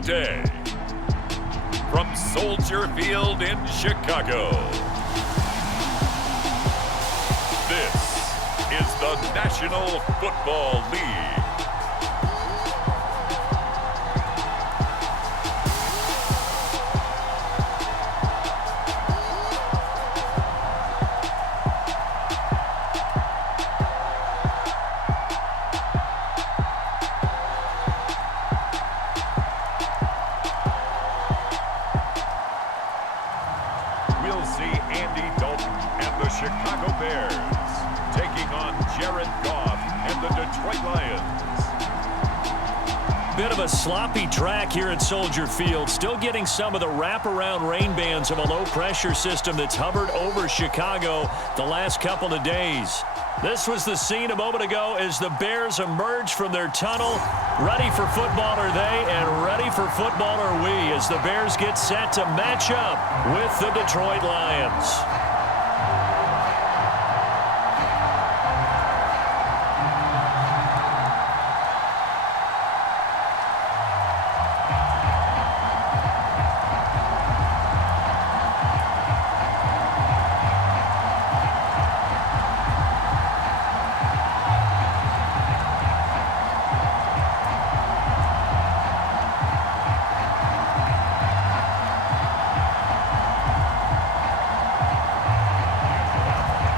the day. From Soldier Field in Chicago, this is the National Football League. Chicago Bears taking on Goff and the Detroit Lions. Bit of a sloppy track here at Soldier Field. Still getting some of the wraparound rain bands of a low-pressure system that's hovered over Chicago the last couple of days. This was the scene a moment ago as the Bears emerged from their tunnel. Ready for football are they, and ready for football are we as the Bears get set to match up with the Detroit Lions.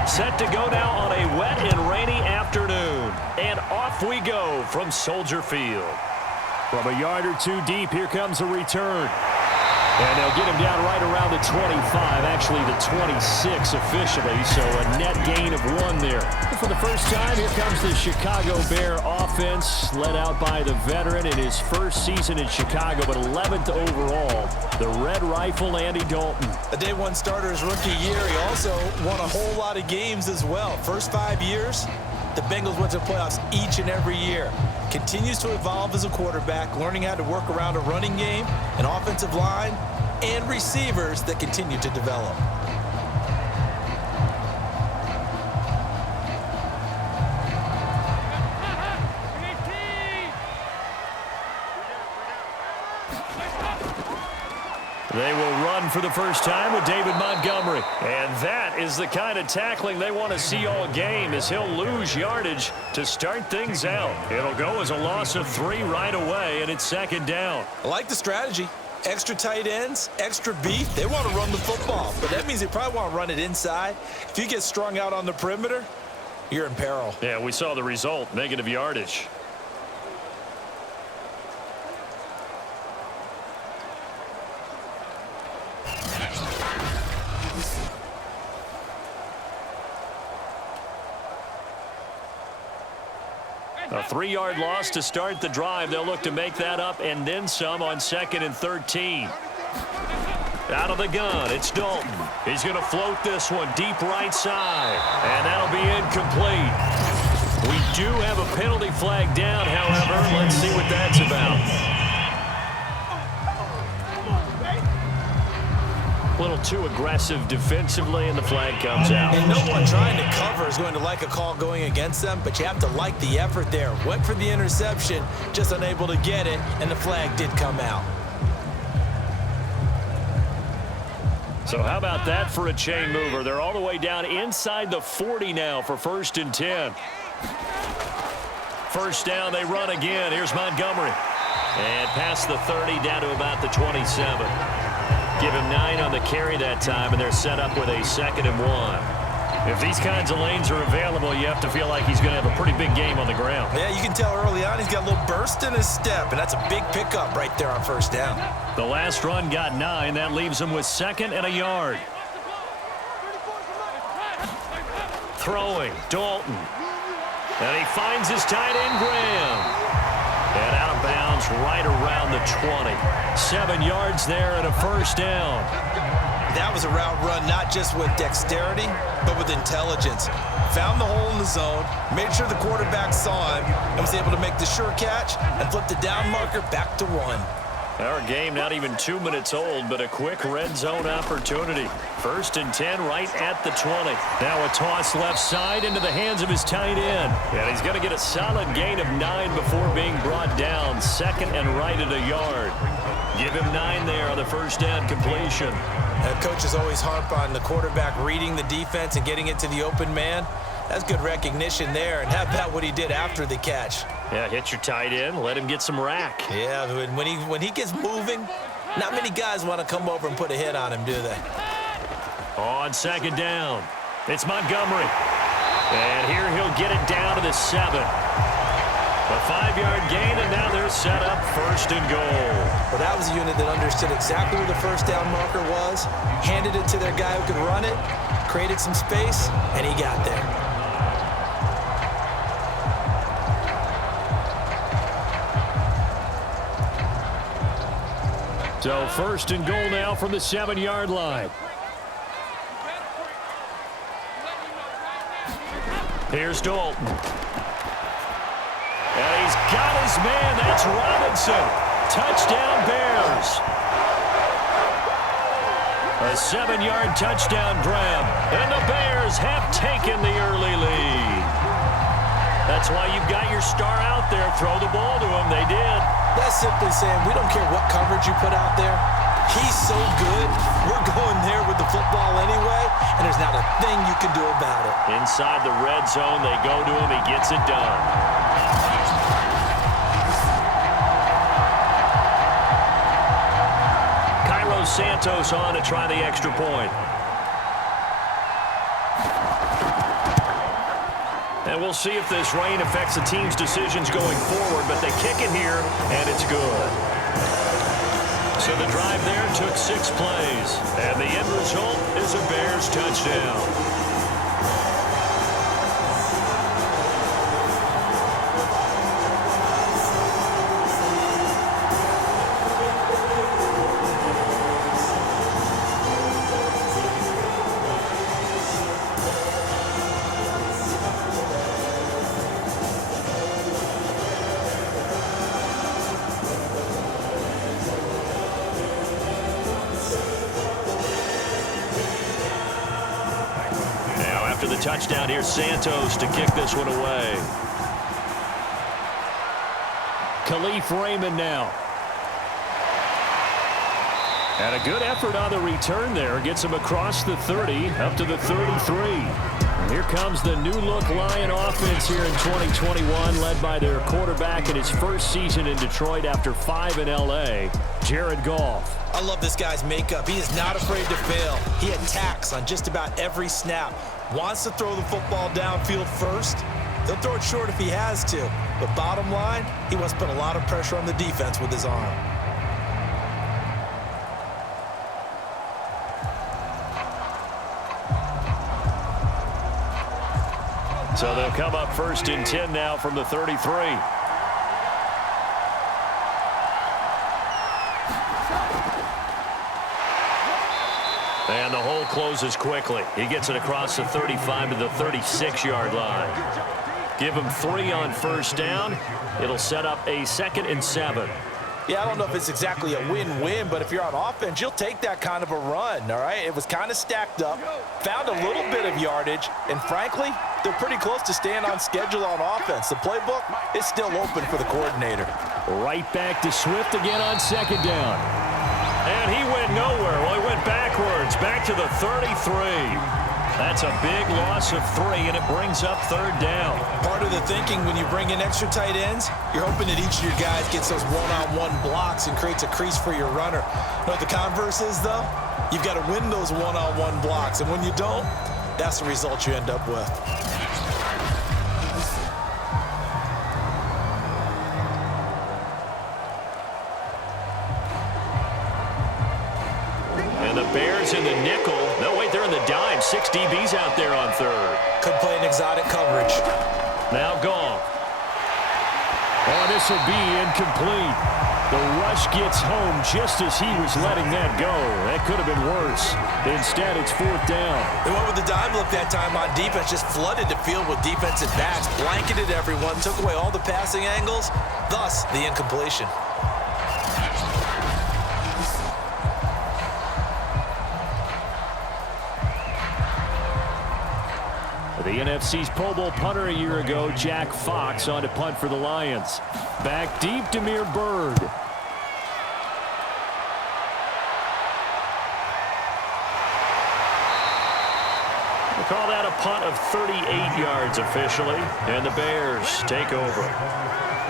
Set to go now on a wet and rainy afternoon. And off we go from Soldier Field. From a yard or two deep, here comes a return. And they'll get him down right around the 25, actually the 26 officially, so a net gain of 1 there. And for the first time, here comes the Chicago Bear offense, led out by the veteran in his first season in Chicago, but 11th overall, the Red Rifle, Andy Dalton. A day one starter his rookie year. He also won a whole lot of games as well. First 5 years, the Bengals went to the playoffs each and every year. Continues to evolve as a quarterback, learning how to work around a running game, an offensive line, and receivers that continue to develop. They will run for the first time with David Montgomery. And that is the kind of tackling they want to see all game as he'll lose yardage to start things out. It'll go as a loss of 3 right away, and it's second down. I like the strategy. Extra tight ends, extra beef. They want to run the football, but that means they probably want to run it inside. If you get strung out on the perimeter, you're in peril. Yeah, we saw the result, negative yardage. A 3-yard loss to start the drive. They'll look to make that up and then some on 2nd and 13. Out of the gun, it's Dalton. He's going to float this one deep right side, and that'll be incomplete. We do have a penalty flag down, however. Let's see what that's about. A little too aggressive defensively, and the flag comes out. And no one trying to cover is going to like a call going against them, but you have to like the effort there. Went for the interception, just unable to get it, and the flag did come out. So how about that for a chain mover? They're all the way down inside the 40 now for 1st and 10. First down, they run again. Here's Montgomery. And past the 30, down to about the 27. Give him 9 on the carry that time, and they're set up with a 2nd and 1. If these kinds of lanes are available, you have to feel like he's going to have a pretty big game on the ground. Yeah, you can tell early on he's got a little burst in his step, and that's a big pickup right there on first down. The last run got 9. That leaves him with 2nd and a yard. Throwing, Dalton. And he finds his tight end, Graham. And out of bounds right around the 20. 7 yards there and a first down. That was a route run not just with dexterity, but with intelligence. Found the hole in the zone, made sure the quarterback saw him, and was able to make the sure catch and flip the down marker back to 1. Our game not even 2 minutes old, but a quick red zone opportunity. 1st and 10 right at the 20. Now a toss left side into the hands of his tight end. And he's going to get a solid gain of 9 before being brought down. 2nd and right at a yard. Give him 9 there on the first down completion. Coaches always harp on the quarterback reading the defense and getting it to the open man. That's good recognition there. And how about what he did after the catch? Yeah, hit your tight end. Let him get some rack. Yeah, when he gets moving, not many guys want to come over and put a hit on him, do they? On second down, it's Montgomery. And here he'll get it down to the 7. A 5-yard gain, and now they're set up first and goal. Well, that was a unit that understood exactly where the first down marker was, handed it to their guy who could run it, created some space, and he got there. So first and goal now from the 7-yard line. Here's Dalton. And he's got his man. That's Robinson. Touchdown, Bears. A 7-yard touchdown grab. And the Bears have taken the early lead. That's why you've got your star out there. Throw the ball to him. They did. That's simply saying we don't care what coverage you put out there. He's so good. We're going there with the football anyway, and there's not a thing you can do about it. Inside the red zone, they go to him. He gets it done. Santos on to try the extra point. And we'll see if this rain affects the team's decisions going forward, but they kick it here, and it's good. So the drive there took 6 plays, and the end result is a Bears touchdown. Touchdown here, Santos to kick this one away. Khalif Raymond now. And a good effort on the return there. Gets him across the 30, up to the 33. And here comes the new-look Lion offense here in 2021, led by their quarterback in his first season in Detroit after 5 in L.A., Jared Goff. I love this guy's makeup. He is not afraid to fail. He attacks on just about every snap. Wants to throw the football downfield first. He'll throw it short if he has to. But bottom line, he wants to put a lot of pressure on the defense with his arm. So they'll come up first and 10 now from the 33. And the hole closes quickly. He gets it across the 35 to the 36-yard line. Give him 3 on first down. It'll set up a 2nd and 7. Yeah, I don't know if it's exactly a win-win, but if you're on offense, you'll take that kind of a run, all right? It was kind of stacked up, found a little bit of yardage, and frankly, they're pretty close to staying on schedule on offense. The playbook is still open for the coordinator. Right back to Swift again on 2nd down. And he went nowhere. Well, he went backwards, back to the 33. That's a big loss of 3, and it brings up 3rd down. Part of the thinking when you bring in extra tight ends, you're hoping that each of your guys gets those one-on-one blocks and creates a crease for your runner. You know what the converse is, though? You've got to win those one-on-one blocks, and when you don't, that's the result you end up with. And the Bears in the nickel. No, wait, they're in the dime. 6 DBs out there on 3rd. Could play an exotic coverage. Now Goff. Oh, this will be incomplete. The rush gets home just as he was letting that go. That could have been worse. Instead, it's 4th down. They went with the dime look that time on defense, just flooded the field with defensive backs, blanketed everyone, took away all the passing angles, thus the incompletion. The NFC's Pro Bowl punter a year ago, Jack Fox, on to punt for the Lions. Back deep, Demir Bird. Call that a punt of 38 yards officially, and the Bears take over.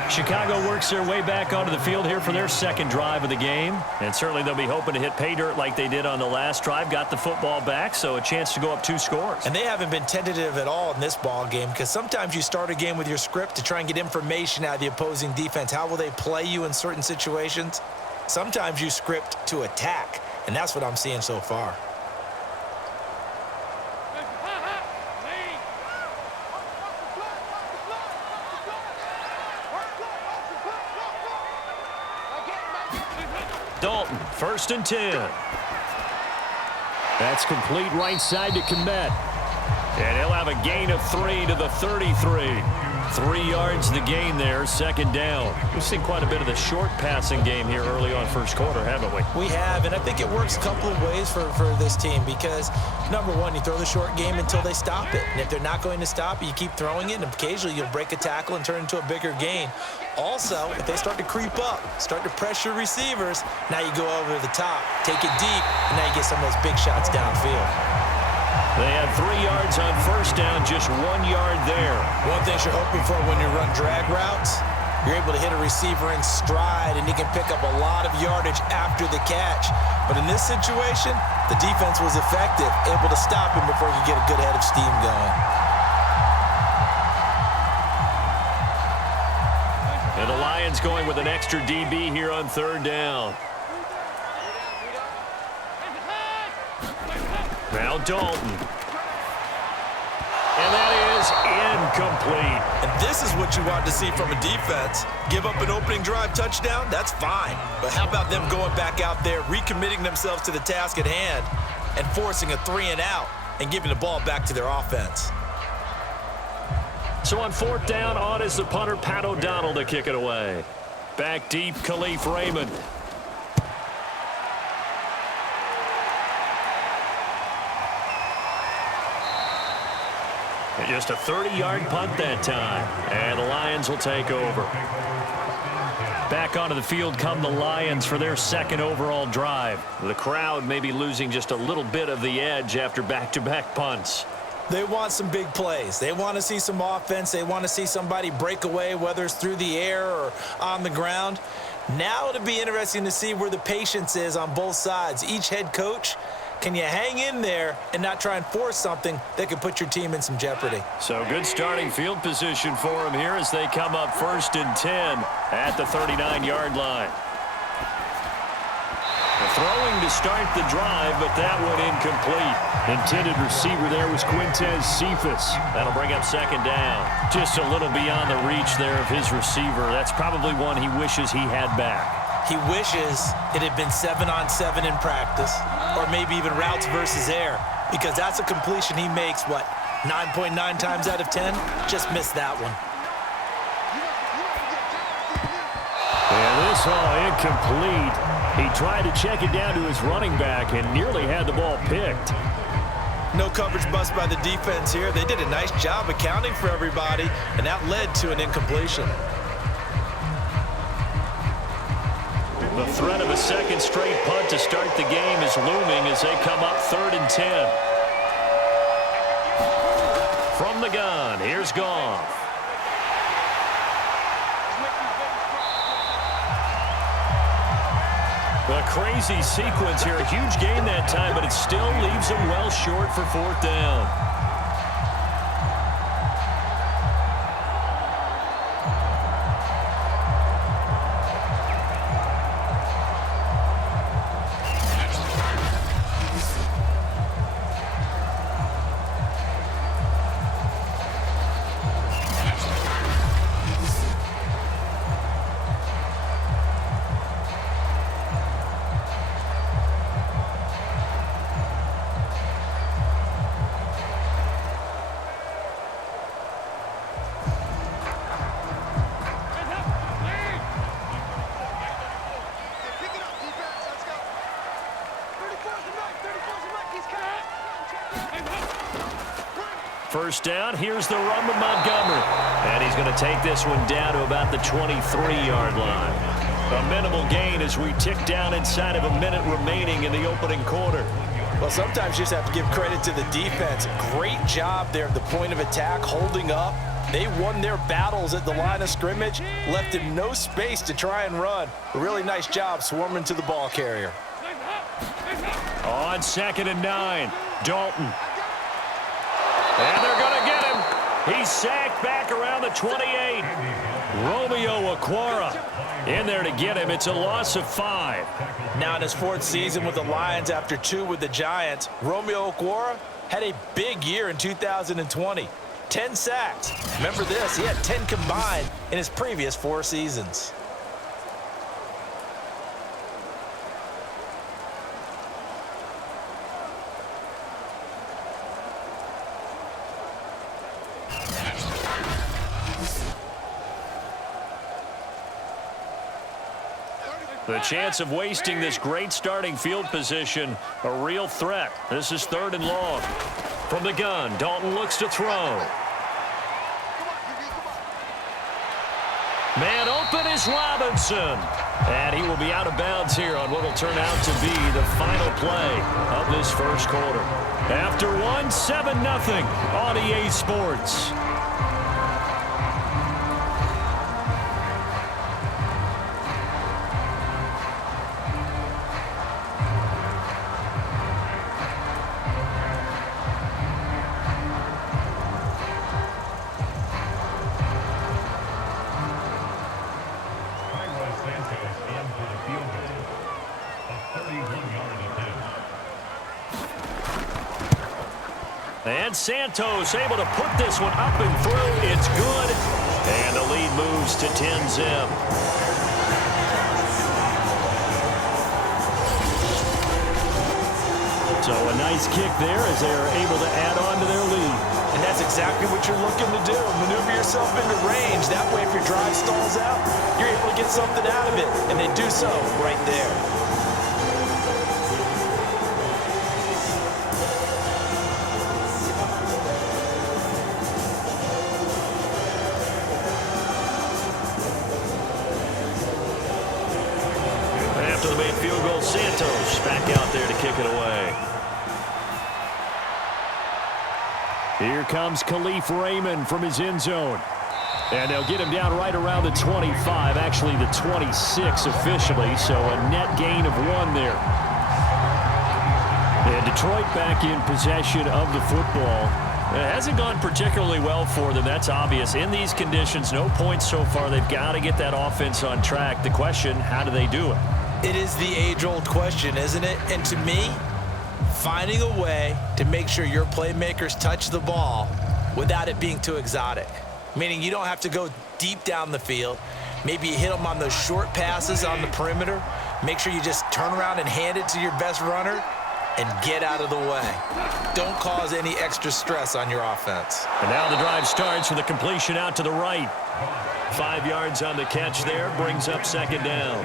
Chicago works their way back onto the field here for their second drive of the game, and certainly they'll be hoping to hit pay dirt like they did on the last drive. Got the football back, so a chance to go up 2 scores. And they haven't been tentative at all in this ball game, because sometimes you start a game with your script to try and get information out of the opposing defense. How will they play you in certain situations? Sometimes you script to attack, and that's what I'm seeing so far. Dalton, 1st and 10. That's complete right side to Komet. And he'll have a gain of 3 to the 33. 3 yards the gain there, 2nd down. We've seen quite a bit of the short passing game here early on first quarter, haven't we? We have, and I think it works a couple of ways for this team because, number one, you throw the short game until they stop it. And if they're not going to stop it, you keep throwing it, and occasionally you'll break a tackle and turn it into a bigger gain. Also, if they start to creep up, start to pressure receivers, now you go over the top, take it deep, and now you get some of those big shots downfield. They had 3 yards on 1st down, just 1 yard there. One thing you're hoping for when you run drag routes, you're able to hit a receiver in stride, and he can pick up a lot of yardage after the catch. But in this situation, the defense was effective, able to stop him before he could get a good head of steam going. And the Lions going with an extra DB here on 3rd down. Now Dalton. And that is incomplete. And this is what you want to see from a defense. Give up an opening drive touchdown, that's fine. But how about them going back out there, recommitting themselves to the task at hand, and forcing a 3-and-out and giving the ball back to their offense. So on 4th down, on is the punter, Pat O'Donnell, to kick it away. Back deep, Khalif Raymond. And just a 30-yard punt that time. And the Lions will take over. Back onto the field come the Lions for their 2nd overall drive. The crowd may be losing just a little bit of the edge after back-to-back punts. They want some big plays. They want to see some offense. They want to see somebody break away, whether it's through the air or on the ground. Now it'll be interesting to see where the patience is on both sides. Each head coach, can you hang in there and not try and force something that could put your team in some jeopardy? So good starting field position for them here as they come up 1st and 10 at the 39-yard line. Throwing to start the drive, but that one incomplete. Intended receiver there was Quinton Cephas. That'll bring up 2nd down. Just a little beyond the reach there of his receiver. That's probably one he wishes he had back. He wishes it had been 7-on-7 in practice, or maybe even routes versus air, because that's a completion he makes, 9.9 times out of 10? Just missed that one. And this all incomplete. He tried to check it down to his running back and nearly had the ball picked. No coverage bust by the defense here. They did a nice job accounting for everybody, and that led to an incompletion. The threat of a 2nd straight punt to start the game is looming as they come up 3rd and 10. From the gun, here's Goff. A crazy sequence here. A huge gain that time, but it still leaves them well short for 4th down. First down, here's the run with Montgomery. And he's going to take this one down to about the 23-yard line. A minimal gain as we tick down inside of a minute remaining in the opening quarter. Well, sometimes you just have to give credit to the defense. Great job there at the point of attack, holding up. They won their battles at the line of scrimmage, left him no space to try and run. A really nice job swarming to the ball carrier. On 2nd and 9, Dalton. And they're going to get him. He's sacked back around the 28. Romeo Okwara in there to get him. It's a loss of 5. Now in his 4th season with the Lions after 2 with the Giants, Romeo Okwara had a big year in 2020. 10 sacks. Remember this, he had 10 combined in his previous 4 seasons. The chance of wasting this great starting field position, a real threat. This is 3rd and long. From the gun, Dalton looks to throw. Man open is Robinson. And he will be out of bounds here on what will turn out to be the final play of this first quarter. After 1, 7-0 on EA Sports. And Santos able to put this one up and through. It's good. And the lead moves to 10-zip. So a nice kick there as they are able to add on to their lead. And that's exactly what you're looking to do. Maneuver yourself into range. That way, if your drive stalls out, you're able to get something out of it. And they do so right there. Santos back out there to kick it away. Here comes Khalif Raymond from his end zone. And they'll get him down right around the 25, actually the 26 officially, so a net gain of 1 there. And Detroit back in possession of the football. It hasn't gone particularly well for them, that's obvious. In these conditions, no points so far. They've got to get that offense on track. The question, how do they do it? It is the age-old question, isn't it? And to me, finding a way to make sure your playmakers touch the ball without it being too exotic. Meaning you don't have to go deep down the field. Maybe you hit them on those short passes on the perimeter. Make sure you just turn around and hand it to your best runner and get out of the way. Don't cause any extra stress on your offense. And now the drive starts with a completion out to the right. 5 yards on the catch there, brings up 2nd down.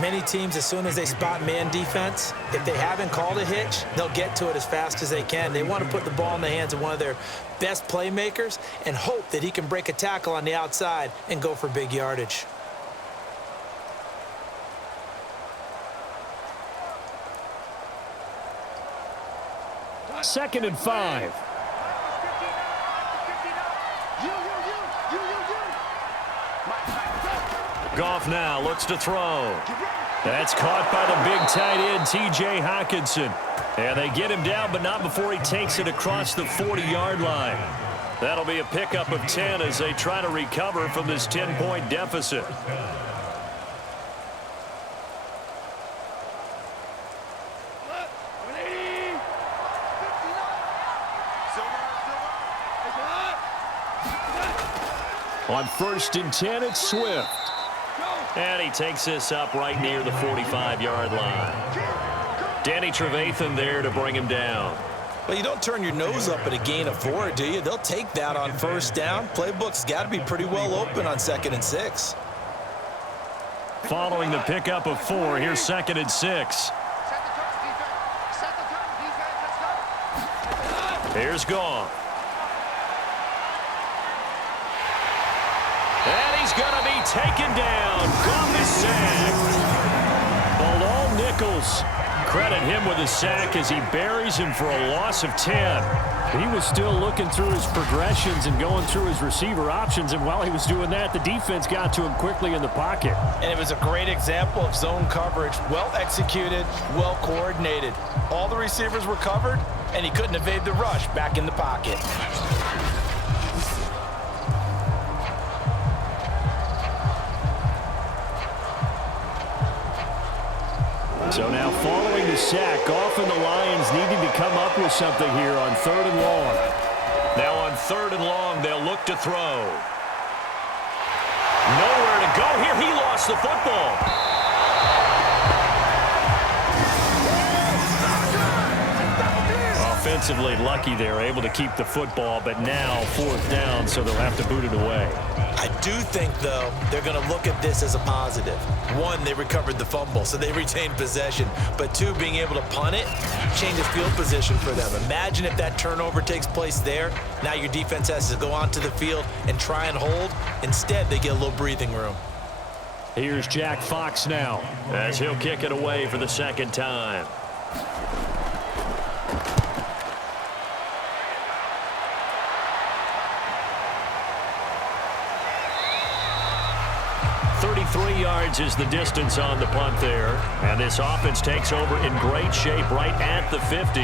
Many teams, as soon as they spot man defense, if they haven't called a hitch, they'll get to it as fast as they can. They want to put the ball in the hands of one of their best playmakers and hope that he can break a tackle on the outside and go for big yardage. Second and 5. Goff now looks to throw. That's caught by the big tight end, T.J. Hockenson. And they get him down, but not before he takes it across the 40-yard line. That'll be a pickup of 10 as they try to recover from this 10-point deficit. On 1st and 10, it's Swift. And he takes this up right near the 45-yard line. Danny Trevathan there to bring him down. Well, you don't turn your nose up at a gain of 4, do you? They'll take that on 1st down. Playbook's got to be pretty well open on 2nd and 6. Following the pickup of 4, here's 2nd and 6. Here's Goff. And he's going to be taken down. Goff is sacked. The lone nickel Foles. Credit him with a sack as he buries him for a loss of 10. He was still looking through his progressions and going through his receiver options, and while he was doing that, the defense got to him quickly in the pocket. And it was a great example of zone coverage. Well executed, well coordinated. All the receivers were covered, and he couldn't evade the rush back in the pocket. So now following the sack, Goff and the Lions needing to come up with something here on 3rd and long. Now on 3rd and long, they'll look to throw. Nowhere to go here. He lost the football. Offensively lucky they're able to keep the football, but now 4th down, so they'll have to boot it away. I do think, though, they're going to look at this as a positive. One, they recovered the fumble, so they retained possession. But two, being able to punt it changes field position for them. Imagine if that turnover takes place there. Now your defense has to go onto the field and try and hold. Instead, they get a little breathing room. Here's Jack Fox now as he'll kick it away for the 2nd time. Yards is the distance on the punt there. And this offense takes over in great shape right at the 50.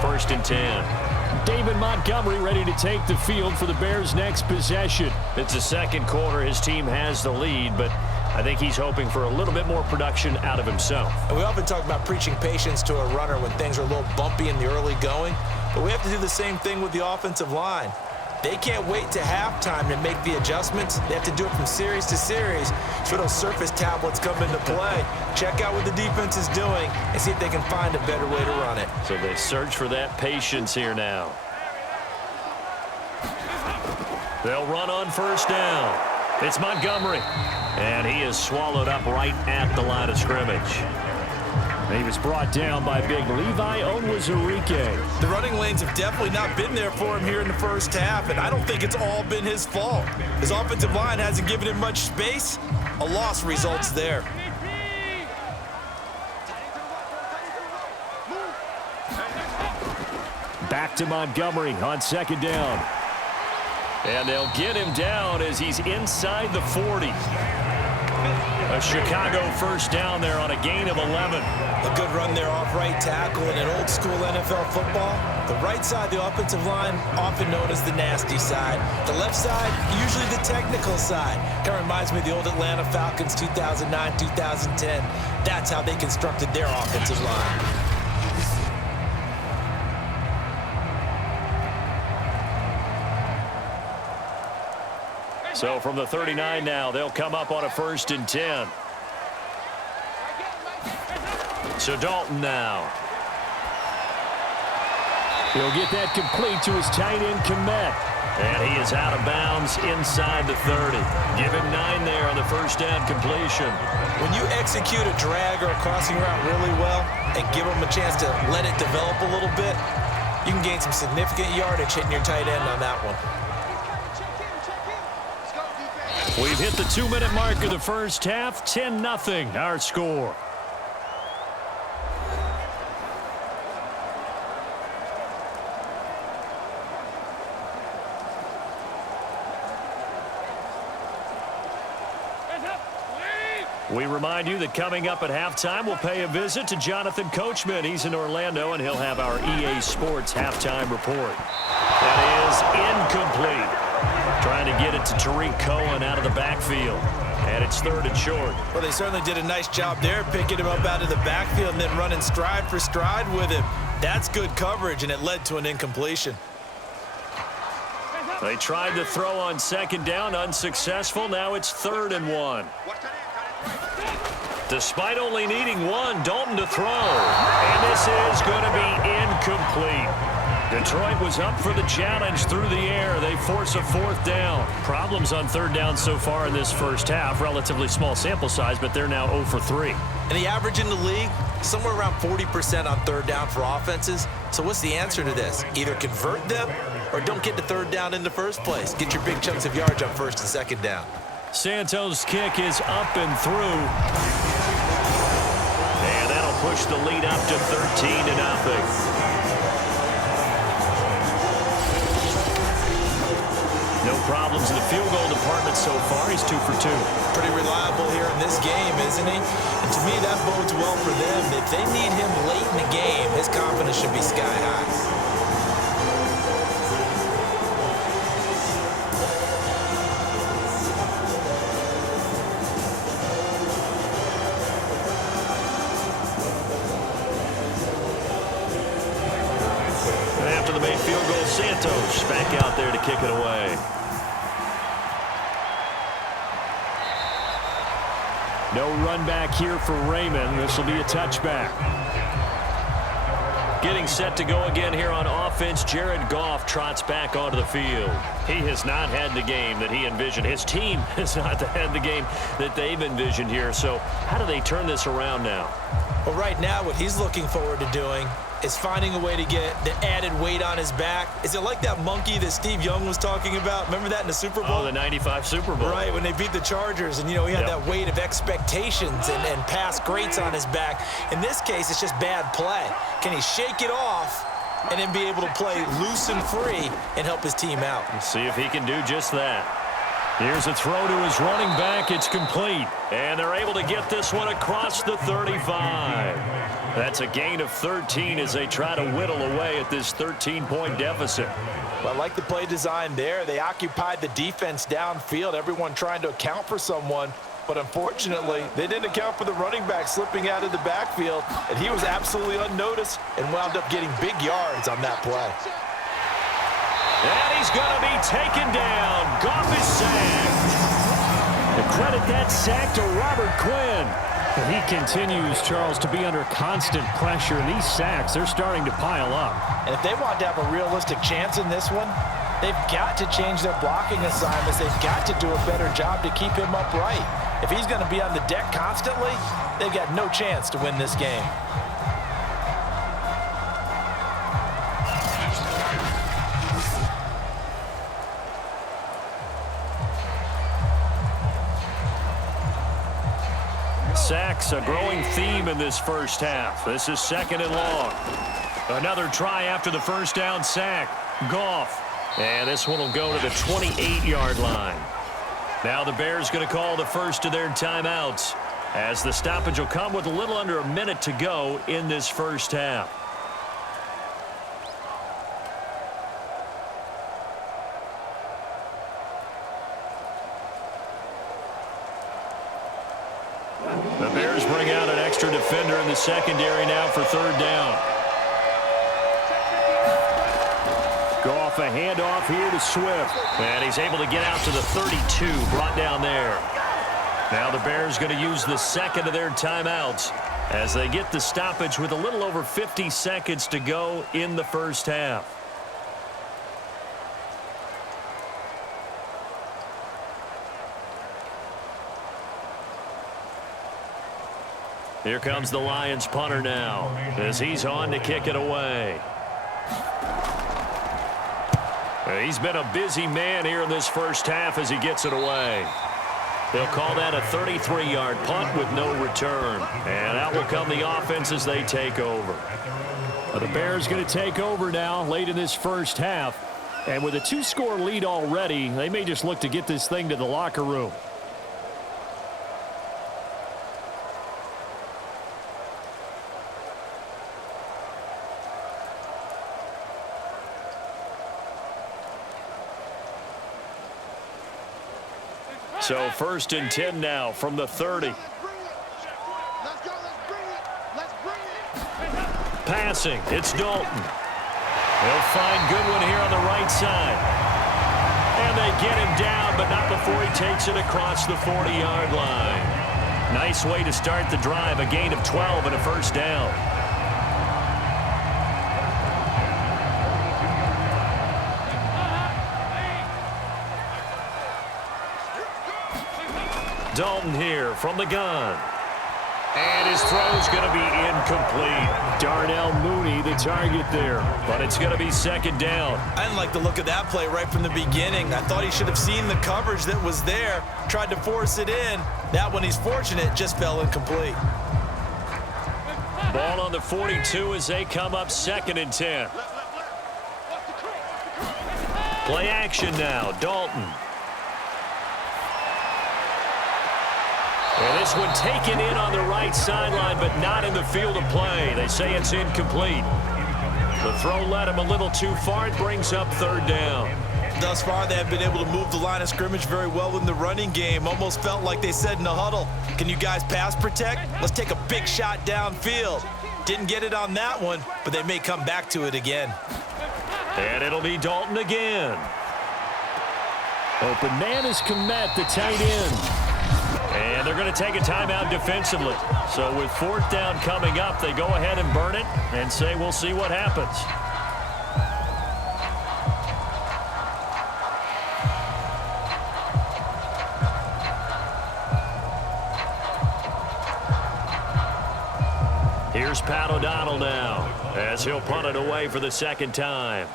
1st and 10. David Montgomery ready to take the field for the Bears' next possession. It's the 2nd quarter. His team has the lead, but I think he's hoping for a little bit more production out of himself. And we often talk about preaching patience to a runner when things are a little bumpy in the early going, but we have to do the same thing with the offensive line. They can't wait to halftime to make the adjustments. They have to do it from series to series so those surface tablets come into play. Check out what the defense is doing and see if they can find a better way to run it. So they search for that patience here now. They'll run on 1st down. It's Montgomery. And he is swallowed up right at the line of scrimmage. He was brought down by big Levi Onwuzurike. The running lanes have definitely not been there for him here in the 1st half, and I don't think it's all been his fault. His offensive line hasn't given him much space. A loss results there. Back to Montgomery on 2nd down. And they'll get him down as he's inside the 40. A Chicago 1st down there on a gain of 11. A good run there off right tackle in an old school NFL football. The right side, the offensive line, often known as the nasty side. The left side, usually the technical side. Kind of reminds me of the old Atlanta Falcons 2009, 2010. That's how they constructed their offensive line. So from the 39 now, they'll come up on a 1st and 10. So Dalton now. He'll get that complete to his tight end, Komet. And he is out of bounds inside the 30. Give him 9 there on the 1st down completion. When you execute a drag or a crossing route really well and give him a chance to let it develop a little bit, you can gain some significant yardage hitting your tight end on that one. We've hit the 2-minute mark of the 1st half. 10-0 our score. We remind you that coming up at halftime, we'll pay a visit to Jonathan Coachman. He's in Orlando, and he'll have our EA Sports halftime report. That is incomplete. Trying to get it to Tariq Cohen out of the backfield. And it's 3rd and short. Well, they certainly did a nice job there, picking him up out of the backfield and then running stride for stride with him. That's good coverage, and it led to an incompletion. They tried to throw on 2nd down, unsuccessful. Now it's 3rd and 1. Despite only needing 1, Dalton to throw. And this is going to be incomplete. Detroit was up for the challenge through the air. They force a 4th down. Problems on 3rd down so far in this 1st half. Relatively small sample size, but they're now 0 for 3. And the average in the league, somewhere around 40% on 3rd down for offenses. So what's the answer to this? Either convert them or don't get to 3rd down in the first place. Get your big chunks of yardage on 1st and 2nd down. Santos' kick is up and through. And that'll put push the lead up to 13-0. No problems in the field goal department so far. He's 2 for 2. Pretty reliable here in this game, isn't he? And to me, that bodes well for them. If they need him late in the game, his confidence should be sky high. And after the made field goal, Santos back out there to kick it away. No run back here for Raymond. This will be a touchback. Getting set to go again here on offense. Jared Goff trots back onto the field. He has not had the game that he envisioned. His team has not had the game that they've envisioned here. So how do they turn this around now? Well, right now, what he's looking forward to doing is finding a way to get the added weight on his back. Is it like that monkey that Steve Young was talking about? Remember that in the Super Bowl? Oh, the 95 Super Bowl. Right, when they beat the Chargers, and, he had that weight of expectations and past greats on his back. In this case, it's just bad play. Can he shake it off and then be able to play loose and free and help his team out? Let's see if he can do just that. Here's a throw to his running back. It's complete. And they're able to get this one across the 35. That's a gain of 13 as they try to whittle away at this 13-point deficit. Well, I like the play design there. They occupied the defense downfield, everyone trying to account for someone. But unfortunately, they didn't account for the running back slipping out of the backfield, and he was absolutely unnoticed and wound up getting big yards on that play. And he's going to be taken down. Goff is sacked. And credit that sack to Robert Quinn. And he continues, Charles, to be under constant pressure. These sacks, they're starting to pile up. And if they want to have a realistic chance in this one, they've got to change their blocking assignments. They've got to do a better job to keep him upright. If he's going to be on the deck constantly, they've got no chance to win this game. Sacks, a growing theme in this first half. This is 2nd and long. Another try after the first down sack. Goff. And this one will go to the 28-yard line. Now the Bears going to call the first of their timeouts, as the stoppage will come with a little under a minute to go in this first half. The Bears bring out an extra defender in the secondary now for 3rd down. Goff, a handoff here to Swift. And he's able to get out to the 32, brought down there. Now the Bears going to use the second of their timeouts as they get the stoppage with a little over 50 seconds to go in the first half. Here comes the Lions punter now as he's on to kick it away. He's been a busy man here in this first half as he gets it away. They'll call that a 33-yard punt with no return. And out will come the offense as they take over. Well, the Bears going to take over now late in this first half. And with a 2-score lead already, they may just look to get this thing to the locker room. So 1st and 10 now from the 30. Passing, it's Dalton. They'll find Goodwin here on the right side. And they get him down, but not before he takes it across the 40-yard line. Nice way to start the drive, a gain of 12 and a first down. Dalton here from the gun. And his throw's going to be incomplete. Darnell Mooney, the target there. But it's going to be 2nd down. I didn't like the look of that play right from the beginning. I thought he should have seen the coverage that was there, tried to force it in. That one, he's fortunate, just fell incomplete. Ball ball on the 42 as they come up 2nd and 10. Play action now, Dalton. And this one taken in on the right sideline, but not in the field of play. They say it's incomplete. The throw led him a little too far. It brings up 3rd down. Thus far, they have been able to move the line of scrimmage very well in the running game. Almost felt like they said in the huddle, can you guys pass protect? Let's take a big shot downfield. Didn't get it on that one, but they may come back to it again. And it'll be Dalton again. Open man is Mack, the tight end. And they're going to take a timeout defensively. So with 4th down coming up, they go ahead and burn it and say we'll see what happens. Here's Pat O'Donnell now as he'll punt it away for the 2nd time.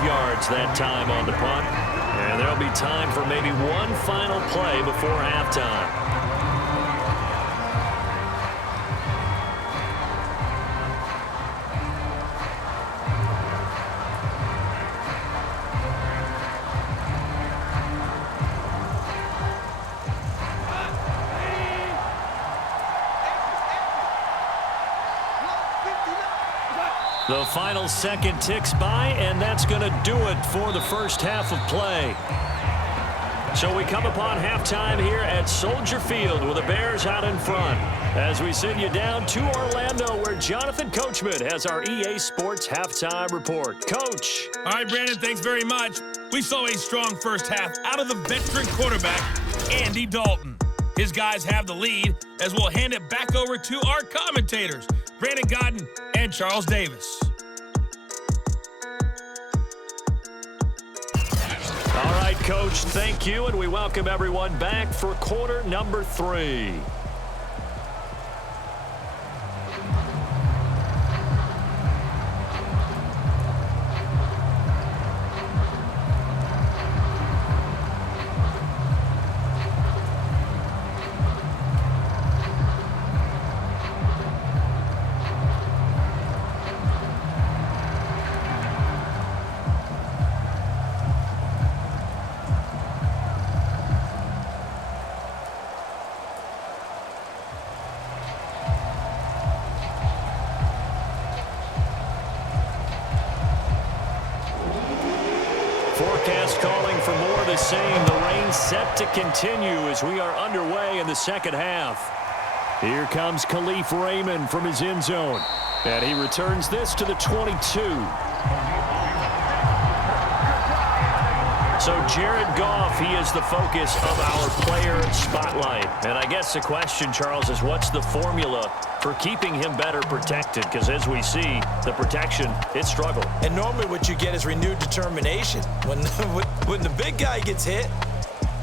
Yards that time on the punt. And there'll be time for maybe one final play before halftime. The final second ticks by, and that's going to do it for the first half of play. So we come upon halftime here at Soldier Field with the Bears out in front. As we send you down to Orlando, where Jonathan Coachman has our EA Sports halftime report. Coach. All right, Brandon, thanks very much. We saw a strong first half out of the veteran quarterback, Andy Dalton. His guys have the lead as we'll hand it back over to our commentators, Brandon Godden and Charles Davis. All right, Coach, thank you, and we welcome everyone back for quarter number 3. Forecast calling for more of the same. The rain set to continue as we are underway in the second half. Here comes Khalil Raymond from his end zone. And he returns this to the 22. So Jared Goff, he is the focus of our player spotlight. And I guess the question, Charles, is what's the formula for keeping him better protected? Because as we see, the protection, it struggled. And normally what you get is renewed determination. When the big guy gets hit,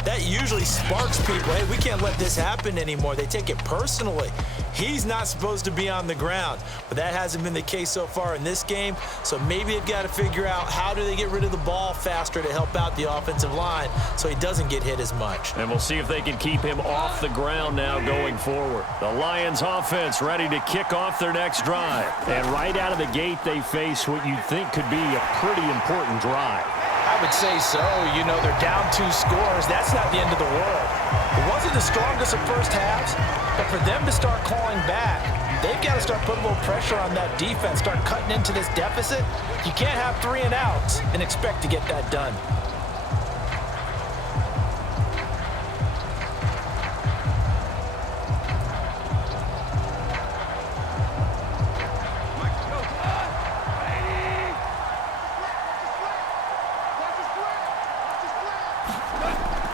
that usually sparks people. Hey, we can't let this happen anymore. They take it personally. He's not supposed to be on the ground, but that hasn't been the case so far in this game. So maybe they've got to figure out how do they get rid of the ball faster to help out the offensive line so he doesn't get hit as much. And we'll see if they can keep him off the ground now going forward. The Lions offense ready to kick off their next drive. And right out of the gate, they face what you'd think could be a pretty important drive. I would say so. You know, they're down 2 scores. That's not the end of the world. It wasn't the strongest of first halves, but for them to start calling back, they've got to start putting a little pressure on that defense, start cutting into this deficit. You can't have 3 and outs and expect to get that done.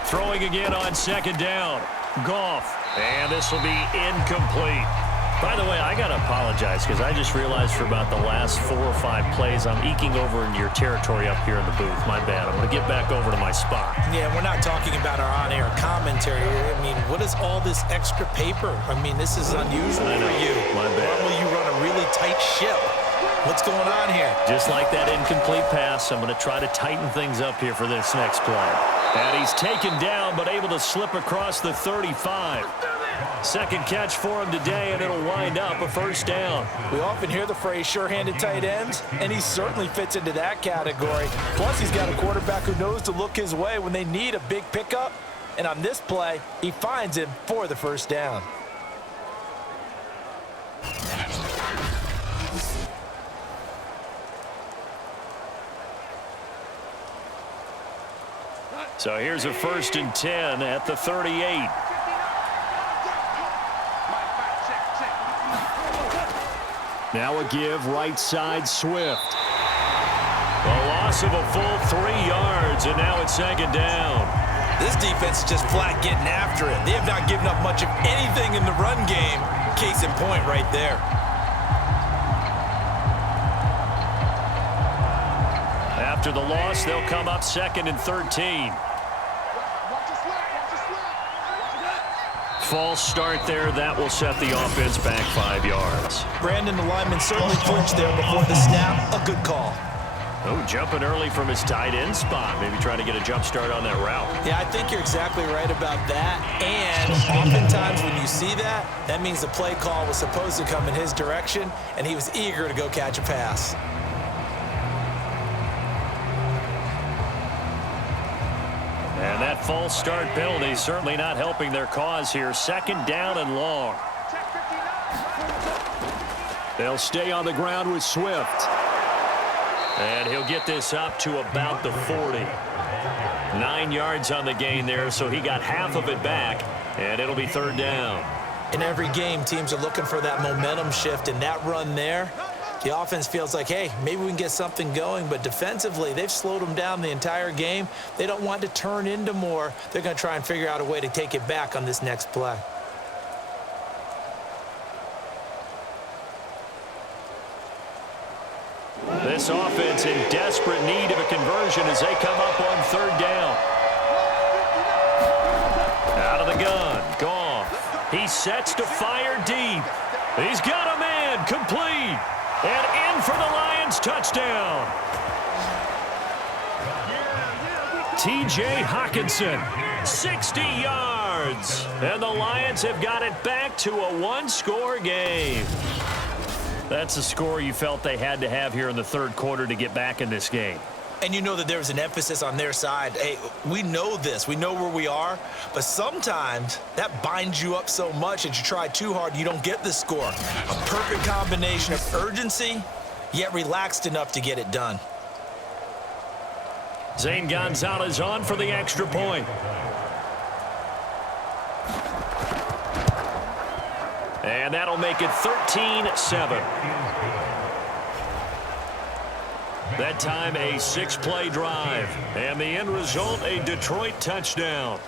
Throwing again on second down. Goff. And this will be incomplete. By the way, I got to apologize because I just realized for about the last 4 or 5 plays, I'm eking over into your territory up here in the booth. My bad. I'm going to get back over to my spot. Yeah, we're not talking about our on-air commentary here. I mean, what is all this extra paper? I mean, this is unusual for you. My bad. Normally you run a really tight ship. What's going on here? Just like that incomplete pass, I'm going to try to tighten things up here for this next play. And he's taken down, but able to slip across the 35. Second catch for him today, and it'll wind up a first down. We often hear the phrase sure-handed tight ends, and he certainly fits into that category. Plus, he's got a quarterback who knows to look his way when they need a big pickup. And on this play, he finds him for the first down. So here's a 1st and 10 at the 38. Now a give right side Swift. A loss of a full 3 yards, and now it's 2nd down. This defense is just flat getting after it. They have not given up much of anything in the run game. Case in point right there. After the loss, they'll come up 2nd and 13. False start there. That will set the offense back 5 yards. Brandon, the lineman certainly flinched there before the snap. A good call. Oh, jumping early from his tight end spot. Maybe trying to get a jump start on that route. Yeah, I think you're exactly right about that. And oftentimes when you see that, that means the play call was supposed to come in his direction, and he was eager to go catch a pass. And that false start penalty certainly not helping their cause here. 2nd down and long. They'll stay on the ground with Swift. And he'll get this up to about the 40. 9 yards on the gain there, so he got half of it back, and it'll be 3rd down. In every game, teams are looking for that momentum shift, and that run there, the offense feels like, hey, maybe we can get something going, but defensively, they've slowed them down the entire game. They don't want to turn into more. They're going to try and figure out a way to take it back on this next play. This offense in desperate need of a conversion as they come up on 3rd down. Out of the gun, Goff. He sets to fire deep. He's got a man, complete. And in for the Lions, touchdown. T.J. Hawkinson, 60 yards. And the Lions have got it back to a 1-score game. That's the score you felt they had to have here in the 3rd quarter to get back in this game. And you know that there was an emphasis on their side. Hey, we know this. We know where we are. But sometimes that binds you up so much that you try too hard, you don't get the score. A perfect combination of urgency, yet relaxed enough to get it done. Zane Gonzalez on for the extra point. And that'll make it 13-7. That time a 6-play drive. And the end result, a Detroit touchdown.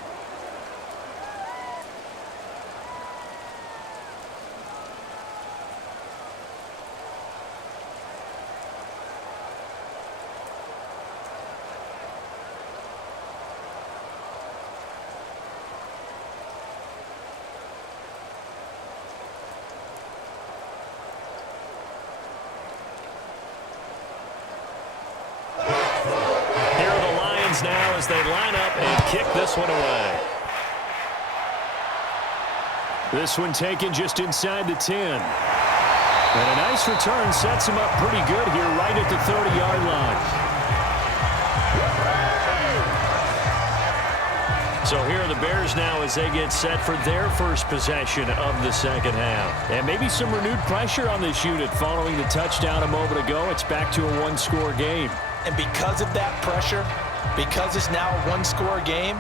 Now as they line up and kick this one away. This one taken just inside the 10. And a nice return sets him up pretty good here right at the 30-yard line. So here are the Bears now as they get set for their first possession of the 2nd half. And maybe some renewed pressure on this unit following the touchdown a moment ago. It's back to a 1-score game. And because of that pressure, because it's now a 1-score game,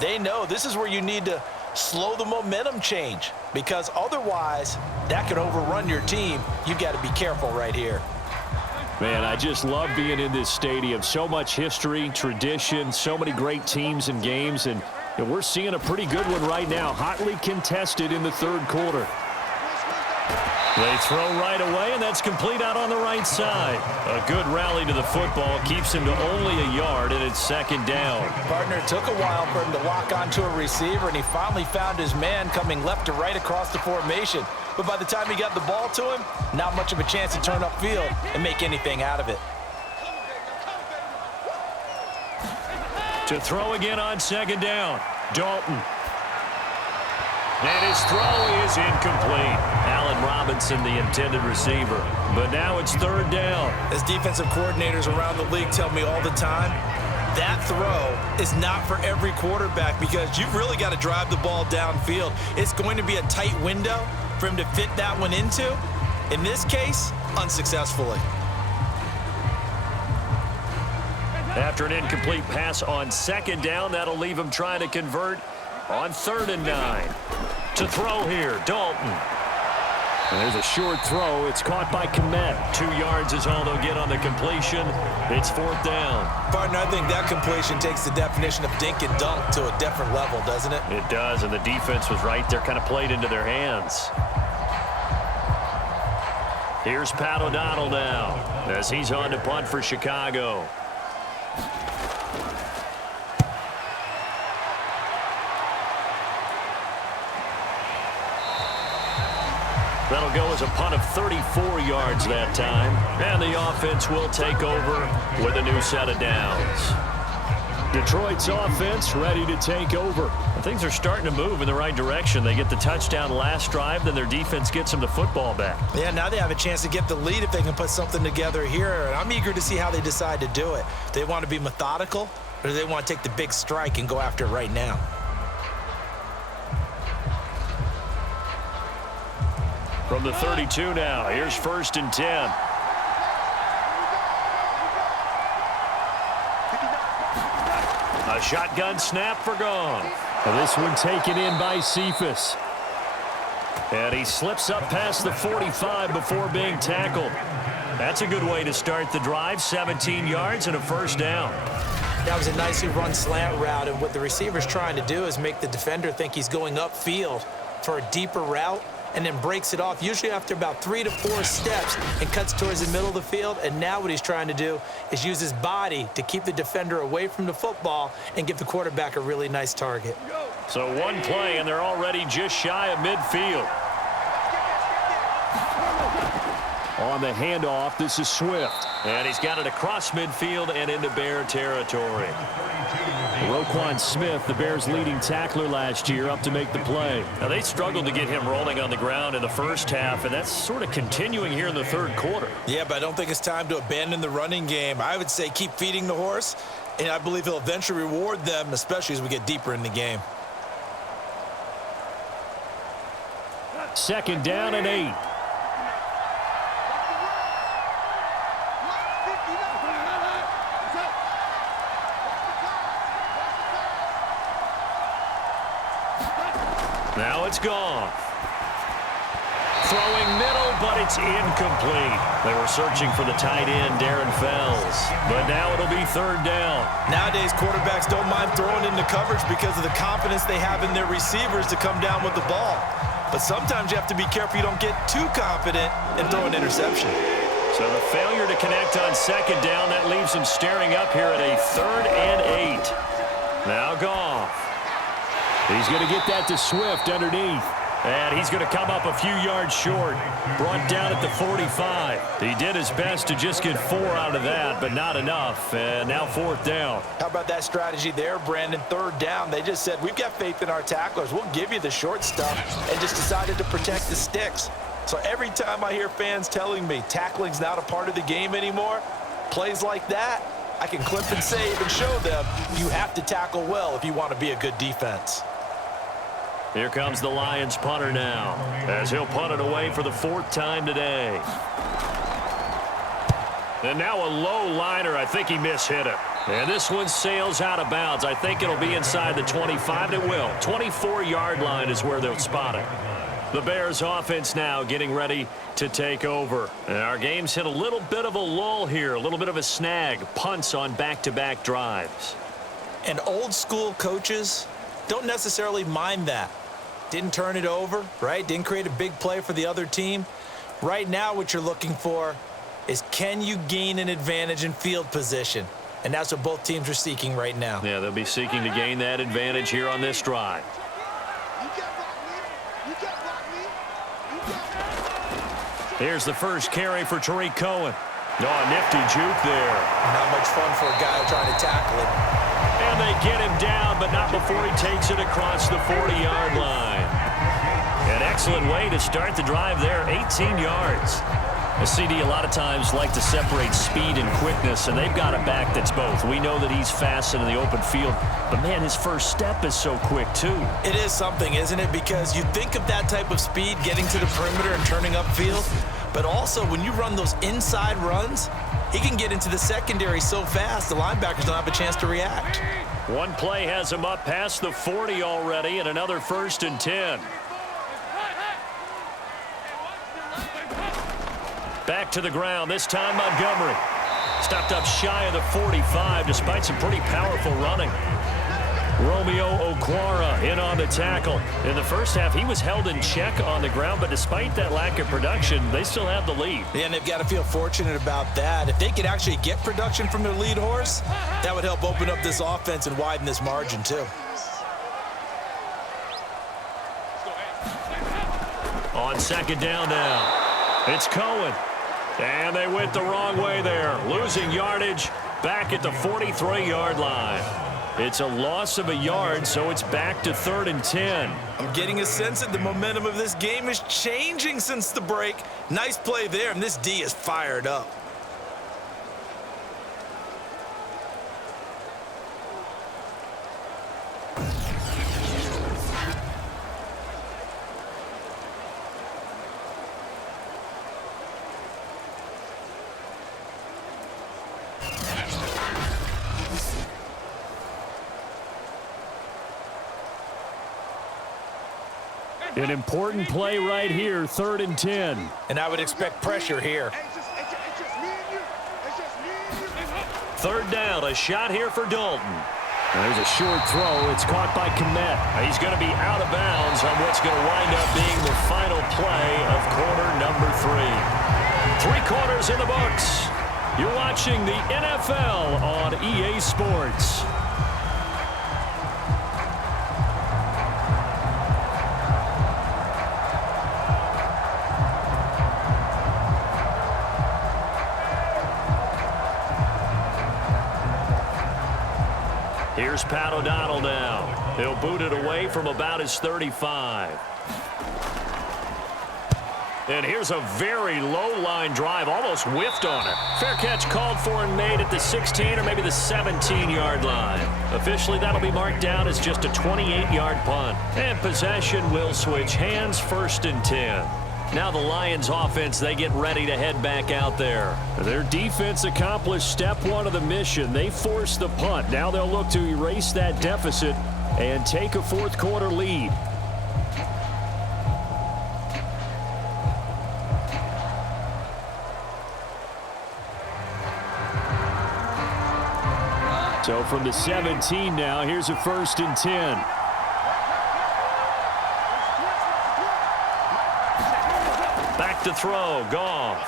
they know this is where you need to slow the momentum change, because otherwise that could overrun your team. You've got to be careful right here. Man, I just love being in this stadium. So much history, tradition, so many great teams and games, and we're seeing a pretty good one right now, hotly contested in the 3rd quarter. They throw right away, and that's complete out on the right side. A good rally to the football keeps him to only a yard, and it's second down. Partner, took a while for him to lock onto a receiver, and he finally found his man coming left to right across the formation. But by the time he got the ball to him, not much of a chance to turn upfield and make anything out of it. To throw again on second down, Dalton. And his throw is incomplete. Allen Robinson, the intended receiver. But now it's third down. As defensive coordinators around the league tell me all the time, that throw is not for every quarterback because you've really got to drive the ball downfield. It's going to be a tight window for him to fit that one into. In this case, unsuccessfully. After an incomplete pass on second down, that'll leave him trying to convert on 3rd and 9. To throw here, Dalton. And there's a short throw. It's caught by Komet. 2 yards is all they'll get on the completion. It's 4th down. Partner, I think that completion takes the definition of dink and dunk to a different level, doesn't it? It does, and the defense was right there, kind of played into their hands. Here's Pat O'Donnell now as he's on to punt for Chicago. That'll go as a punt of 34 yards that time. And the offense will take over with a new set of downs. Detroit's offense ready to take over. Things are starting to move in the right direction. They get the touchdown last drive, then their defense gets them the football back. Yeah, now they have a chance to get the lead if they can put something together here. And I'm eager to see how they decide to do it. Do they want to be methodical, or do they want to take the big strike and go after it right now? From the 32 now, here's 1st and 10. A shotgun snap for Goff. This one taken in by Cephas. And he slips up past the 45 before being tackled. That's a good way to start the drive. 17 yards and a 1st down. That was a nicely run slant route, and what the receiver's trying to do is make the defender think he's going upfield for a deeper route, and then breaks it off, usually after about 3 to 4 steps, and cuts towards the middle of the field. And now what he's trying to do is use his body to keep the defender away from the football and give the quarterback a really nice target. So one play, and they're already just shy of midfield. On the handoff, this is Swift. And he's got it across midfield and into Bear territory. Roquan Smith, the Bears' leading tackler last year, up to make the play. Now, they struggled to get him rolling on the ground in the first half, and that's sort of continuing here in the 3rd quarter. Yeah, but I don't think it's time to abandon the running game. I would say keep feeding the horse, and I believe he'll eventually reward them, especially as we get deeper in the game. 2nd down and 8. Now it's Goff. Throwing middle, but it's incomplete. They were searching for the tight end, Darren Fells. But now it'll be 3rd down. Nowadays, quarterbacks don't mind throwing into coverage because of the confidence they have in their receivers to come down with the ball. But sometimes you have to be careful you don't get too confident and throw an interception. So the failure to connect on 2nd down, that leaves them staring up here at a 3rd and 8. Now Goff. He's going to get that to Swift underneath. And he's going to come up a few yards short. Brought down at the 45. He did his best to just get 4 out of that, but not enough. And now 4th down. How about that strategy there, Brandon? 3rd down. They just said, we've got faith in our tacklers. We'll give you the short stuff, and just decided to protect the sticks. So every time I hear fans telling me tackling's not a part of the game anymore, plays like that, I can clip and save and show them you have to tackle well if you want to be a good defense. Here comes the Lions punter now, as he'll punt it away for the 4th time today. And now a low liner. I think he mishit it. And this one sails out of bounds. I think it'll be inside the 25. It will. 24-yard line is where they'll spot it. The Bears offense now getting ready to take over. And our game's hit a little bit of a lull here, a little bit of a snag. Punts on back-to-back drives. And old school coaches don't necessarily mind that. Didn't turn it over, right? Didn't create a big play for the other team. Right now what you're looking for is, can you gain an advantage in field position? And that's what both teams are seeking right now. Yeah, they'll be seeking to gain that advantage here on this drive. Here's the first carry for Tariq Cohen. Oh, a nifty juke there. Not much fun for a guy trying to tackle it. And they get him down, but not before he takes it across the 40-yard line. An excellent way to start the drive there, 18 yards. A CD a lot of times like to separate speed and quickness, and they've got a back that's both. We know that he's fast in the open field, but, man, his first step is so quick, too. It is something, isn't it? Because you think of that type of speed getting to the perimeter and turning upfield, but also when you run those inside runs, he can get into the secondary so fast the linebackers don't have a chance to react. One play has him up past the 40 already, and another 1st and 10. Back to the ground, this time Montgomery. Stopped up shy of the 45 despite some pretty powerful running. Romeo Okwara in on the tackle. In the first half, he was held in check on the ground, but despite that lack of production, they still have the lead. Yeah, and they've got to feel fortunate about that. If they could actually get production from their lead horse, that would help open up this offense and widen this margin, too. On 2nd down now, it's Cohen. And they went the wrong way there, losing yardage back at the 43-yard line. It's a loss of a yard, so it's back to 3rd and 10. I'm getting a sense that the momentum of this game is changing since the break. Nice play there, and this D is fired up. An important play right here, 3rd and 10. And I would expect pressure here. 3rd down, a shot here for Dalton. There's a short throw. It's caught by Komet. He's going to be out of bounds on what's going to wind up being the final play of quarter number 3. 3 quarters in the books. You're watching the NFL on EA Sports. Here's Pat O'Donnell now. He'll boot it away from about his 35. And here's a very low-line drive, almost whiffed on it. Fair catch called for and made at the 16 or maybe the 17-yard line. Officially, that'll be marked down as just a 28-yard punt. And possession will switch hands, 1st and 10. Now the Lions offense, they get ready to head back out there. Their defense accomplished step 1 of the mission. They forced the punt. Now they'll look to erase that deficit and take a 4th quarter lead. So from the 17 now, here's a 1st and 10. Back to throw, Goff.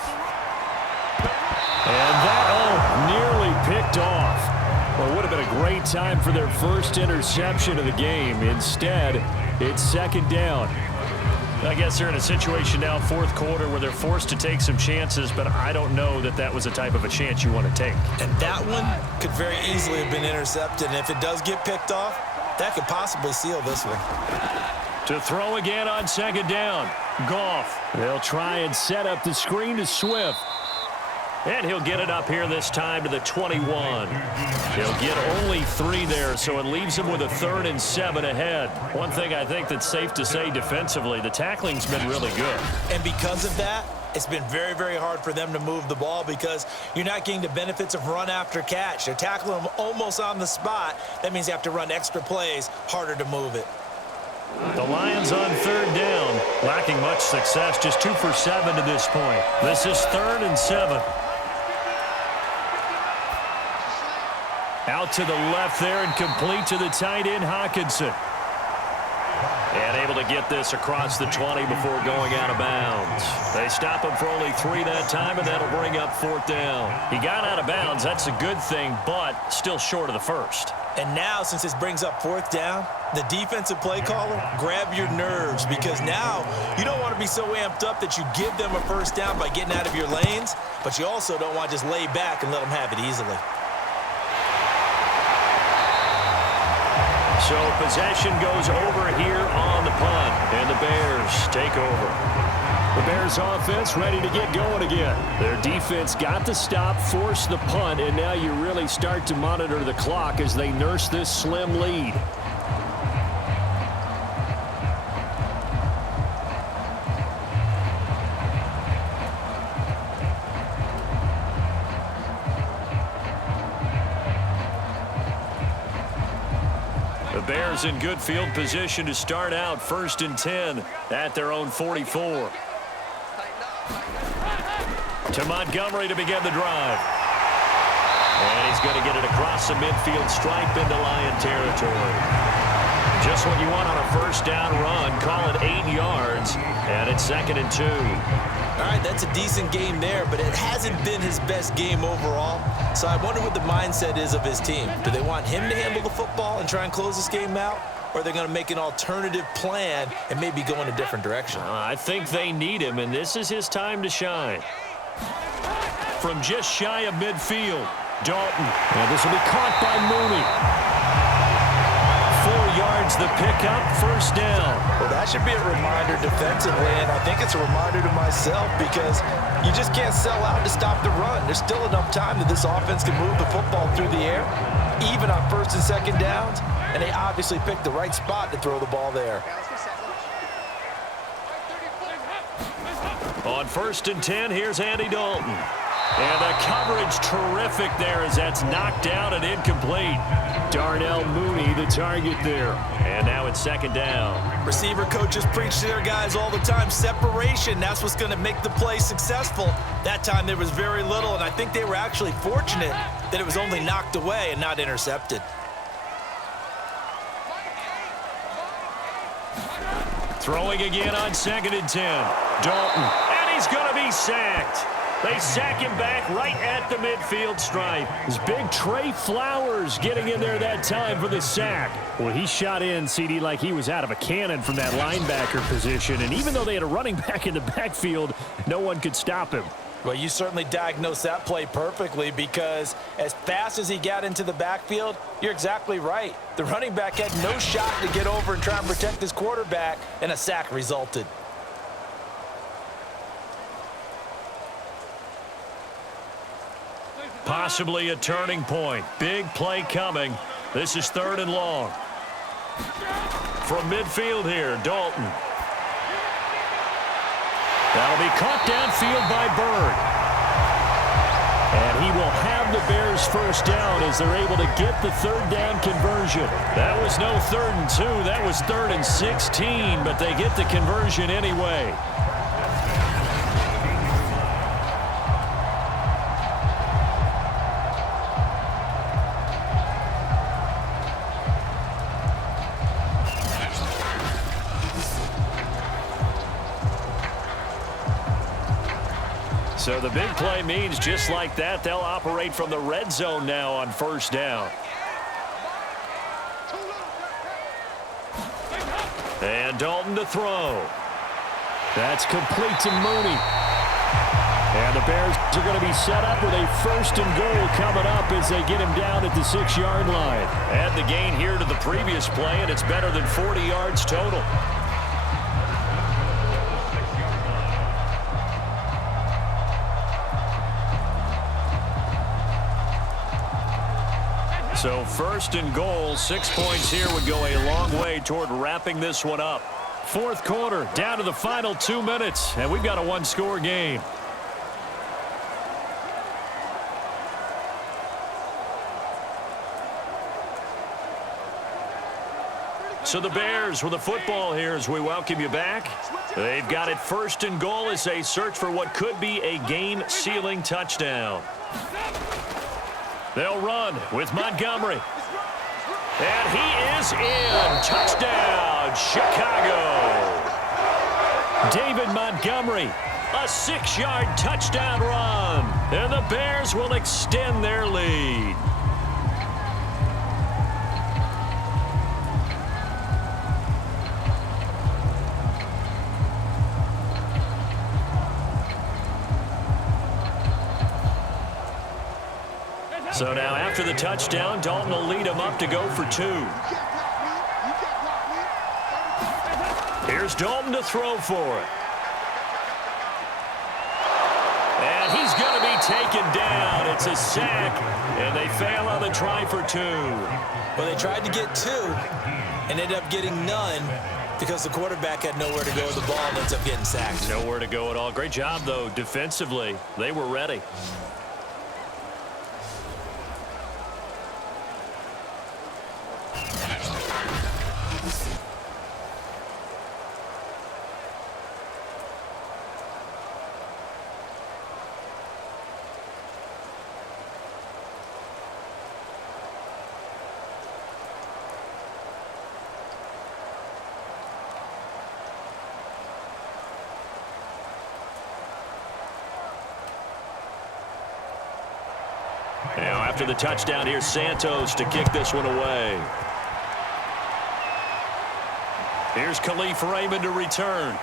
And that, nearly picked off. Well, it would have been a great time for their first interception of the game. Instead, it's 2nd down. I guess they're in a situation now, 4th quarter, where they're forced to take some chances, but I don't know that that was the type of a chance you want to take. And that one could very easily have been intercepted, and if it does get picked off, that could possibly seal this one. To throw again on 2nd down, Goff. They'll try and set up the screen to Swift. And he'll get it up here this time to the 21. He'll get only 3 there, so it leaves him with a 3rd and 7 ahead. One thing I think that's safe to say defensively, the tackling's been really good. And because of that, it's been very, very hard for them to move the ball because you're not getting the benefits of run after catch. They're tackling them almost on the spot. That means you have to run extra plays, harder to move it. The Lions on 3rd down, lacking much success, just 2 for 7 to this point. This is 3rd and 7. Out to the left there and complete to the tight end, Hockenson. And able to get this across the 20 before going out of bounds. They stop him for only 3 that time, and that'll bring up 4th down. He got out of bounds. That's a good thing, but still short of the first. And now, since this brings up 4th down, the defensive play caller, grab your nerves, because now you don't want to be so amped up that you give them a 1st down by getting out of your lanes, but you also don't want to just lay back and let them have it easily. So possession goes over here on the punt, and the Bears take over. The Bears offense ready to get going again. Their defense got the stop, forced the punt, and now you really start to monitor the clock as they nurse this slim lead. The Bears in good field position to start out 1st and 10 at their own 44. To Montgomery to begin the drive. And he's going to get it across the midfield stripe into Lion territory. Just what you want on a 1st down run. Call it 8 yards, and it's 2nd and 2. All right, that's a decent game there, but it hasn't been his best game overall. So I wonder what the mindset is of his team. Do they want him to handle the football and try and close this game out? Or are they going to make an alternative plan and maybe go in a different direction? I think they need him, and this is his time to shine. From just shy of midfield, Dalton. And this will be caught by Mooney. 4 yards the pickup, 1st down. Well, that should be a reminder defensively, and I think it's a reminder to myself because you just can't sell out to stop the run. There's still enough time that this offense can move the football through the air, even on 1st and 2nd downs, and they obviously picked the right spot to throw the ball there. On 1st and 10, here's Andy Dalton. And the coverage terrific there as that's knocked down and incomplete. Darnell Mooney, the target there. And now it's 2nd down. Receiver coaches preach to their guys all the time. Separation, that's what's going to make the play successful. That time there was very little, and I think they were actually fortunate that it was only knocked away and not intercepted. Throwing again on 2nd and 10. Dalton. And he's going to be sacked. They sack him back right at the midfield stripe. His big Trey Flowers getting in there that time for the sack. Well, he shot in, CD, like he was out of a cannon from that linebacker position. And even though they had a running back in the backfield, no one could stop him. Well, you certainly diagnosed that play perfectly because as fast as he got into the backfield, you're exactly right. The running back had no shot to get over and try and protect his quarterback, and a sack resulted. Possibly a turning point. Big play coming. This is 3rd and long. From midfield here, Dalton. That'll be caught downfield by Bird. And he will have the Bears 1st down as they're able to get the 3rd down conversion. That was no 3rd and 2. That was 3rd and 16, but they get the conversion anyway. So the big play means just like that, they'll operate from the red zone now on 1st down. And Dalton to throw. That's complete to Mooney. And the Bears are going to be set up with a 1st and goal coming up as they get him down at the 6-yard line. Add the gain here to the previous play, and it's better than 40 yards total. So 1st and goal, 6 points here would go a long way toward wrapping this one up. 4th quarter, down to the final 2 minutes, and we've got a 1-score game. So the Bears with the football here as we welcome you back. They've got it 1st and goal as they search for what could be a game-sealing touchdown. They'll run with Montgomery. And he is in. Touchdown, Chicago. David Montgomery A 6-yard touchdown run. And the Bears will extend their lead. So now after the touchdown, Dalton will lead him up to go for 2. Here's Dalton to throw for it. And he's going to be taken down. It's a sack, and they fail on the try for 2. Well, they tried to get 2 and ended up getting none because the quarterback had nowhere to go with the ball and ends up getting sacked. Nowhere to go at all. Great job, though, defensively. They were ready. Now, after the touchdown, here's Santos to kick this one away. Here's Khalil Raymond to return.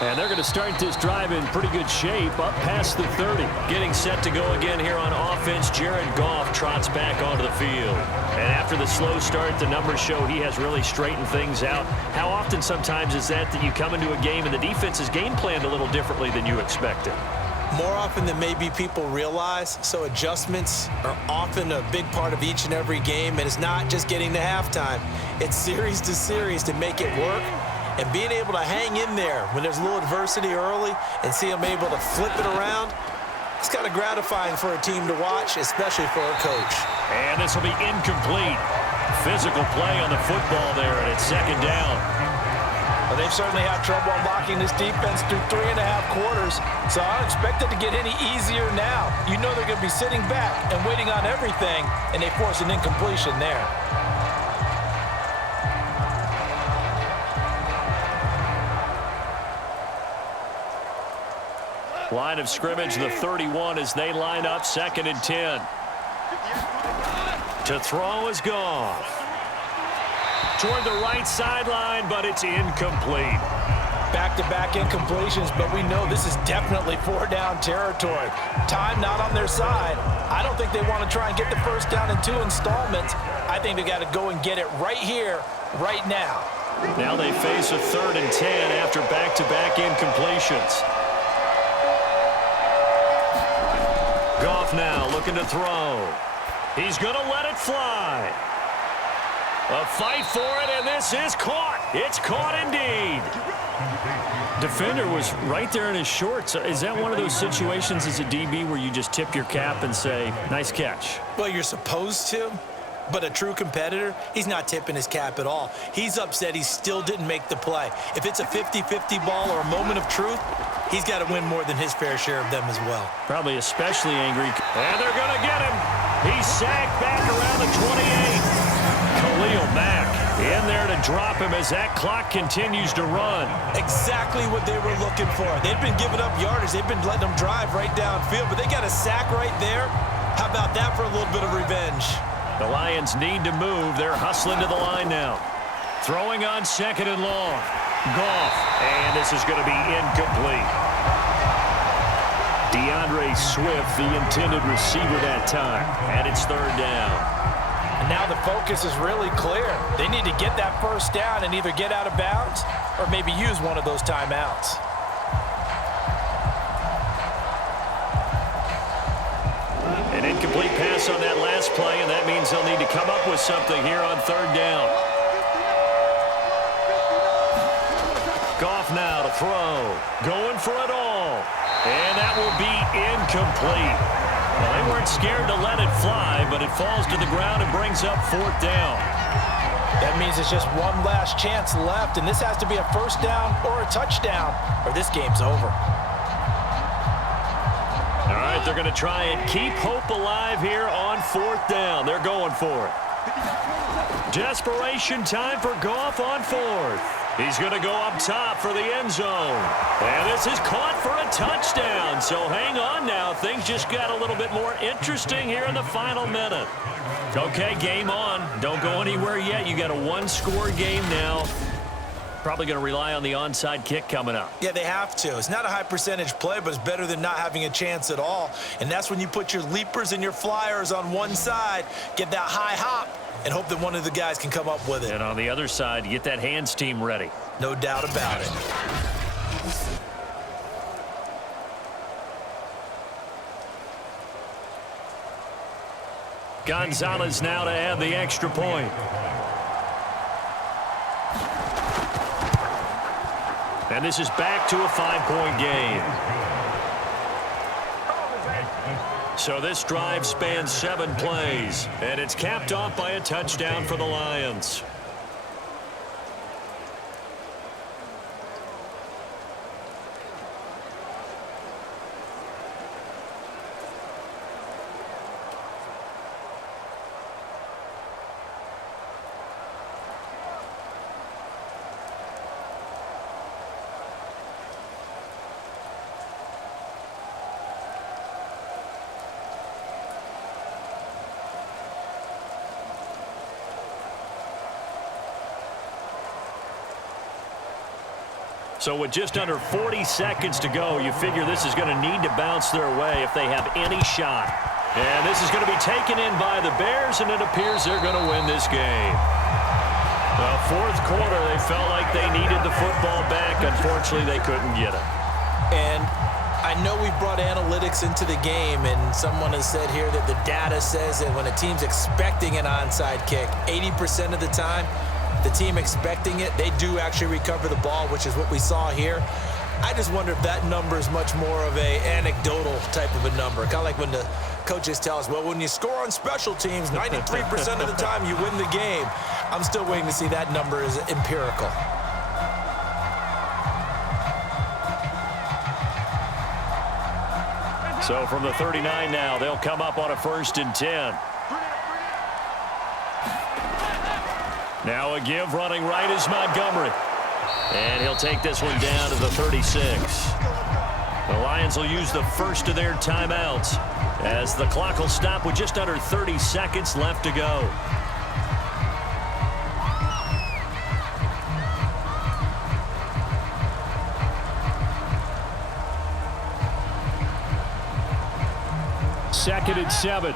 And they're going to start this drive in pretty good shape, up past the 30. Getting set to go again here on offense, Jared Goff trots back onto the field. And after the slow start, the numbers show he has really straightened things out. How often sometimes is that you come into a game and the defense is game planned a little differently than you expected? More often than maybe people realize, so adjustments are often a big part of each and every game, and it's not just getting to halftime. It's series to series to make it work, and being able to hang in there when there's a little adversity early and see them able to flip it around, it's kind of gratifying for a team to watch, especially for a coach. And this will be incomplete. Physical play on the football there, and it's second down. Well, they've certainly had trouble unlocking this defense through 3.5 quarters, so I don't expect it to get any easier now. You know they're going to be sitting back and waiting on everything, and they force an incompletion there. Line of scrimmage, the 31, as they line up 2nd and 10. To throw is Goff. Toward the right sideline, but it's incomplete. Back-to-back incompletions, but we know this is definitely 4-down territory. Time not on their side. I don't think they want to try and get the first down in 2 installments. I think they got to go and get it right here, right now. Now they face a 3rd and 10 after back-to-back incompletions. Goff now looking to throw. He's going to let it fly. A fight for it, and this is caught. It's caught indeed. Defender was right there in his shorts. Is that one of those situations as a DB where you just tip your cap and say, nice catch? Well, you're supposed to, but a true competitor, he's not tipping his cap at all. He's upset he still didn't make the play. If it's a 50-50 ball or a moment of truth, he's got to win more than his fair share of them as well. Probably especially angry. And they're going to get him. He's sacked back around the 28. Khalil Mack in there to drop him as that clock continues to run. Exactly what they were looking for. They've been giving up yardage. They've been letting them drive right downfield, but they got a sack right there. How about that for a little bit of revenge? The Lions need to move. They're hustling to the line now. Throwing on 2nd and long. Goff, and this is going to be incomplete. DeAndre Swift, the intended receiver that time, and it's 3rd down. And now the focus is really clear. They need to get that first down and either get out of bounds or maybe use one of those timeouts. An incomplete pass on that last play, and that means they'll need to come up with something here on 3rd down. Goff now to throw. Going for it all. And that will be incomplete. Well, they weren't scared to let it fly, but it falls to the ground and brings up 4th down. That means it's just one last chance left, and this has to be a first down or a touchdown, or this game's over. All right, they're going to try and keep hope alive here on 4th down. They're going for it. Desperation time for Goff on 4th. He's going to go up top for the end zone. And this is caught for a touchdown. So hang on now. Things just got a little bit more interesting here in the final minute. Okay, game on. Don't go anywhere yet. You got a one-score game now. Probably going to rely on the onside kick coming up. Yeah, they have to. It's not a high percentage play, but it's better than not having a chance at all. And that's when you put your leapers and your flyers on one side, get that high hop, and hope that one of the guys can come up with it. And on the other side, get that hands team ready. No doubt about it. Gonzalez now to add the extra point. And this is back to a 5-point game. So this drive spans 7 plays, and it's capped off by a touchdown for the Lions. So with just under 40 seconds to go, you figure this is going to need to bounce their way if they have any shot. And this is going to be taken in by the Bears, and it appears they're going to win this game. Well, fourth quarter, they felt like they needed the football back. Unfortunately, they couldn't get it. And I know we brought analytics into the game, and someone has said here that the data says that when a team's expecting an onside kick, 80% of the time, the team expecting it, they do actually recover the ball, which is what we saw here. I just wonder if that number is much more of a anecdotal type of a number. Kind of like when the coaches tell us, well, when you score on special teams, 93% of the time you win the game. I'm still waiting to see that number is empirical. So from the 39 now, they'll come up on a 1st and 10. Now a give running right is Montgomery. And he'll take this one down to the 36. The Lions will use the first of their timeouts as the clock will stop with just under 30 seconds left to go. Second and 7.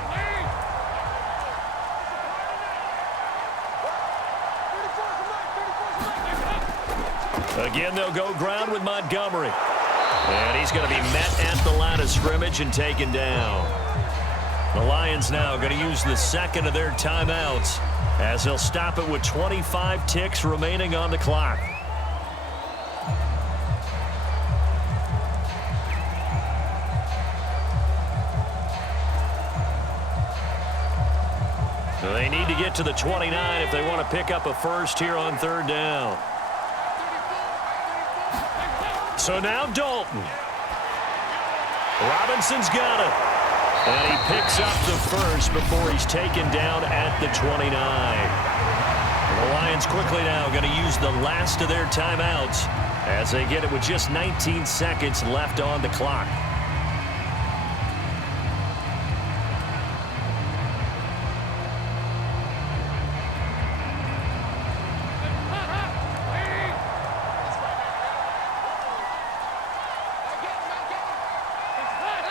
Again, they'll go ground with Montgomery. And he's going to be met at the line of scrimmage and taken down. The Lions now going to use the second of their timeouts as they'll stop it with 25 ticks remaining on the clock. They need to get to the 29 if they want to pick up a first here on 3rd down. So now Dalton. Robinson's got it. And he picks up the first before he's taken down at the 29. The Lions quickly now going to use the last of their timeouts as they get it with just 19 seconds left on the clock.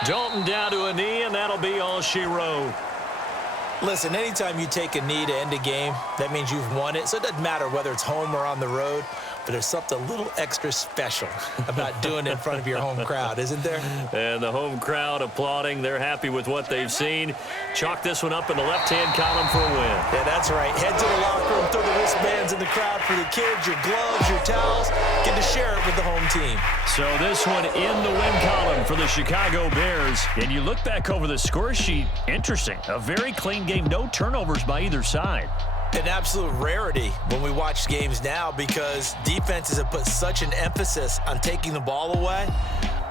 Dalton down to a knee, and that'll be all she wrote. Listen, anytime you take a knee to end a game, that means you've won it. So it doesn't matter whether it's home or on the road, but there's something a little extra special about doing it in front of your home crowd, isn't there? And the home crowd applauding. They're happy with what they've seen. Chalk this one up in the left-hand column for a win. Yeah, that's right. Head to the locker room, throw the wristbands in the crowd for the kids, your gloves, your towels. Get to share it with the home team. So this one in the win column for the Chicago Bears. And you look back over the score sheet, interesting. A very clean game, no turnovers by either side. An absolute rarity when we watch games now because defenses have put such an emphasis on taking the ball away.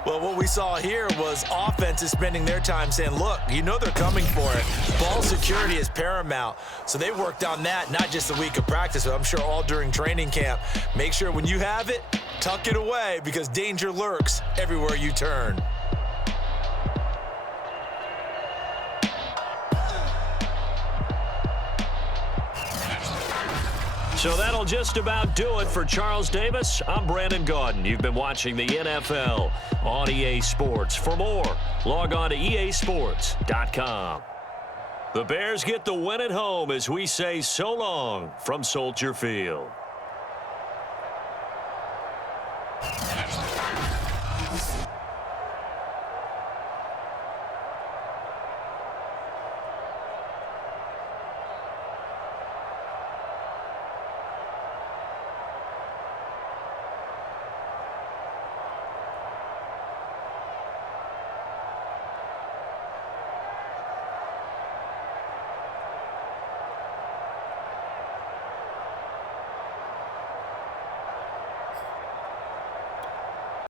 Well, what we saw here was offenses spending their time saying, look, you know they're coming for it. Ball security is paramount. So they worked on that, not just a week of practice, but I'm sure all during training camp. Make sure when you have it, tuck it away because danger lurks everywhere you turn. So that'll just about do it for Charles Davis. I'm Brandon Gaudin. You've been watching the NFL on EA Sports. For more, log on to easports.com. The Bears get the win at home as we say so long from Soldier Field.